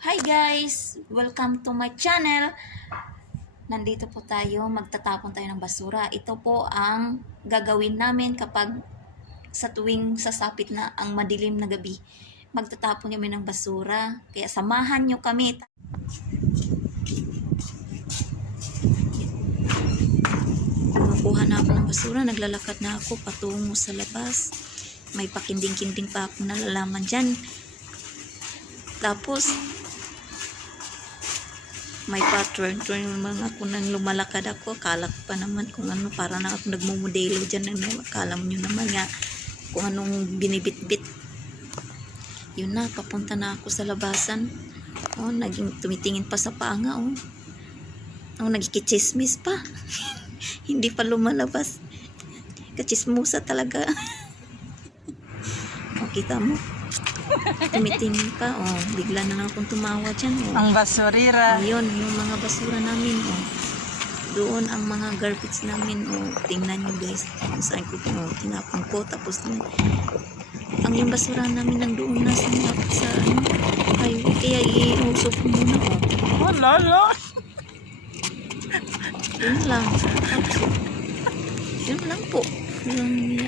Hi guys! Welcome to my channel. Nandito po tayo, magtatapon tayo ng basura. Ito po ang gagawin namin kapag sa tuwing sasapit na ang madilim na gabi. Magtatapon kami ng basura. Kaya samahan nyo kami. Kumukuha na ako ng basura. Naglalakad na ako patungo sa labas. May pakinding-kinding pa akong nalalaman dyan. Tapos, may pattern yung mga ako nang lumalakad ako, akala ko pa naman kung ano, para na ako nagmumodelo dyan, akala mo nyo naman nga kung anong binibitbit. Yun na, papunta na ako sa labasan. Naging tumitingin pa sa panga, nagkikichismis pa. Hindi pa lumalabas. Kachismusa talaga. Kita mo? Tumitingin pa, bigla na lang akong tumawa dyan, Ang basurira. Ayun, yung mga basura namin, doon ang mga garbage namin, tingnan nyo guys, kung saan ko, tinapon ko, tapos ang yung basura namin nandoon na sa highway, kaya iusok ko muna, Lalo. Yun lang. Yun lang po. Yung